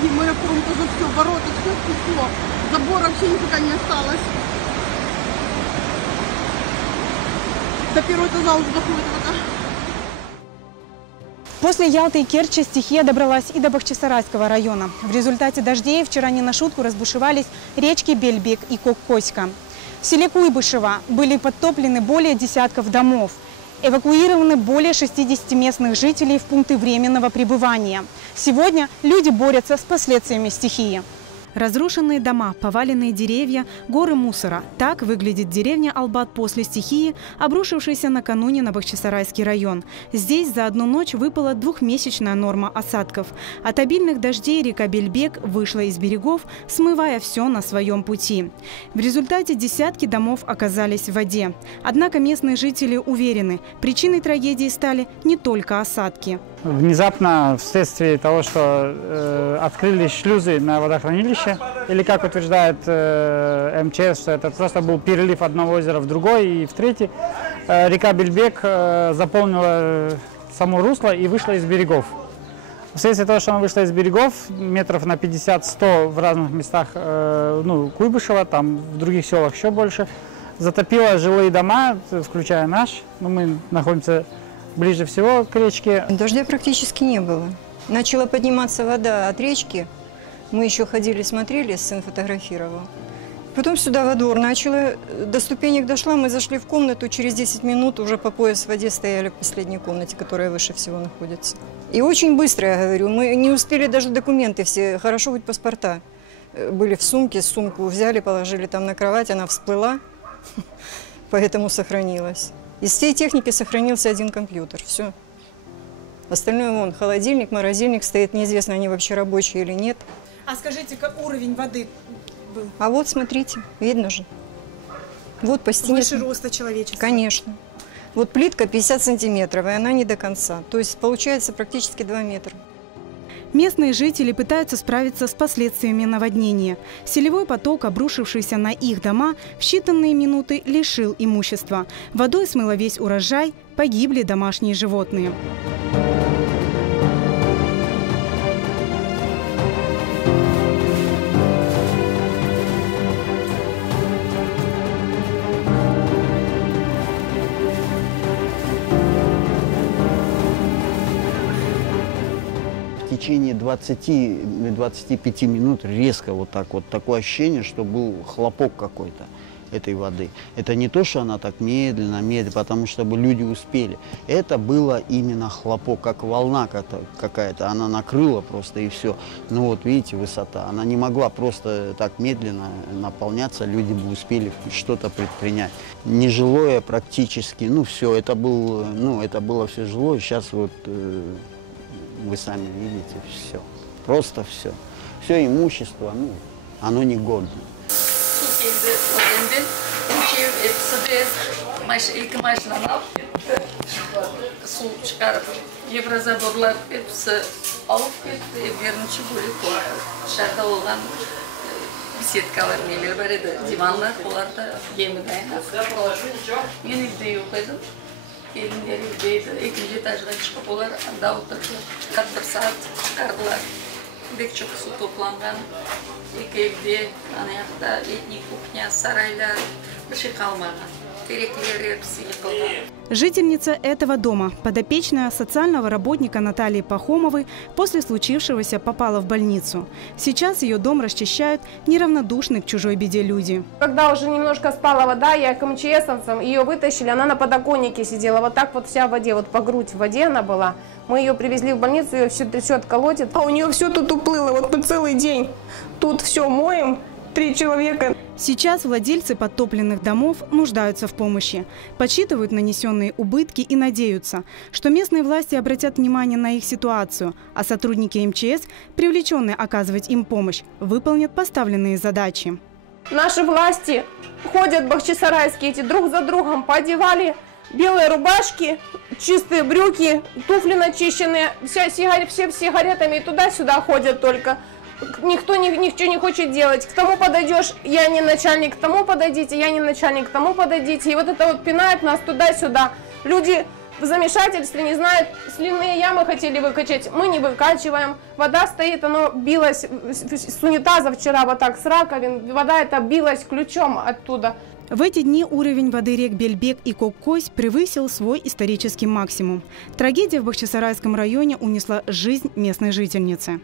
дороги, маяком тоже все, ворота, все стекло. Забора вообще никуда не осталось. До первого этажа уже доходит вода. После Ялты и Керчи стихия добралась и до Бахчисарайского района. В результате дождей вчера не на шутку разбушевались речки Бельбек и Кокоська. В селе Куйбышево были подтоплены более десятков домов. Эвакуированы более 60 местных жителей в пункты временного пребывания. Сегодня люди борются с последствиями стихии. Разрушенные дома, поваленные деревья, горы мусора. Так выглядит деревня Албат после стихии, обрушившейся накануне на Бахчисарайский район. Здесь за одну ночь выпала двухмесячная норма осадков. От обильных дождей река Бельбек вышла из берегов, смывая все на своем пути. В результате десятки домов оказались в воде. Однако местные жители уверены, причиной трагедии стали не только осадки. Внезапно, вследствие того, что открылись шлюзы на водохранилище, или, как утверждает МЧС, что это просто был перелив одного озера в другое и в третье, река Бельбек заполнила само русло и вышла из берегов. Вследствие того, что она вышла из берегов, метров на 50-100 в разных местах Куйбышева, там в других селах еще больше, затопила жилые дома, включая наш. Мы находимся ближе всего к речке. Дождя практически не было. Начала подниматься вода от речки. Мы еще ходили, смотрели, сын фотографировал. Потом сюда во двор начала, до ступенек дошла, мы зашли в комнату, через 10 минут уже по пояс в воде стояли в последней комнате, которая выше всего находится. И очень быстро, я говорю, мы не успели даже документы все, хорошо хоть паспорта. Были в сумке, сумку взяли, положили там на кровать, она всплыла, поэтому сохранилась. Из всей техники сохранился один компьютер, все. Остальное вон, холодильник, морозильник стоит, неизвестно, они вообще рабочие или нет. А скажите, как уровень воды был? А вот, смотрите, видно же. Вот по стене. Выше роста человечества? Конечно. Вот плитка 50 сантиметров, и она не до конца. То есть получается практически 2 метра. Местные жители пытаются справиться с последствиями наводнения. Селевой поток, обрушившийся на их дома, в считанные минуты лишил имущества. Водой смыло весь урожай, погибли домашние животные. В течение 20-25 минут резко вот такое ощущение, что был хлопок какой-то этой воды. Это не то, что она так медленно, потому что люди успели. Это было именно хлопок, как волна какая-то. Она накрыла просто и все. Ну вот видите, высота. Она не могла просто так медленно наполняться, люди бы успели что-то предпринять. Нежилое практически, все, это было все жилое. Сейчас вот вы сами видите, все. Просто все. Все имущество, оно негодно. Келіндері дейді, екінші этажға шығып олар анда отырды. Бір сағат шығардылар. Бек çok su toplanған. Екі evде, ана летний кухня, сарайлар, бір şey қалмаған. Жительница этого дома, подопечная социального работника Натальи Пахомовой, после случившегося попала в больницу. Сейчас ее дом расчищают неравнодушные к чужой беде люди. Когда уже немножко спала вода, я к МЧСовцам, ее вытащили, она на подоконнике сидела, вот так вот вся в воде, вот по грудь в воде она была. Мы ее привезли в больницу, ее все трясет, колотит. А у нее все тут уплыло, вот мы целый день тут все моем, 3 человека. Сейчас владельцы подтопленных домов нуждаются в помощи, подсчитывают нанесенные убытки и надеются, что местные власти обратят внимание на их ситуацию, а сотрудники МЧС, привлеченные оказывать им помощь, выполнят поставленные задачи. Наши власти ходят бахчисарайские, эти друг за другом поодевали белые рубашки, чистые брюки, туфли начищенные, все сигаретами и туда-сюда ходят только. Никто ничего не хочет делать. К тому подойдешь, я не начальник, к тому подойдите, я не начальник, к тому подойдите. И вот это вот пинает нас туда-сюда. Люди в замешательстве, не знает, сливные ямы хотели выкачать, мы не выкачиваем. Вода стоит, оно билось с унитаза вчера, вот так, с раковин, вода эта билась ключом оттуда. В эти дни уровень воды рек Бельбек и Коккось превысил свой исторический максимум. Трагедия в Бахчисарайском районе унесла жизнь местной жительницы.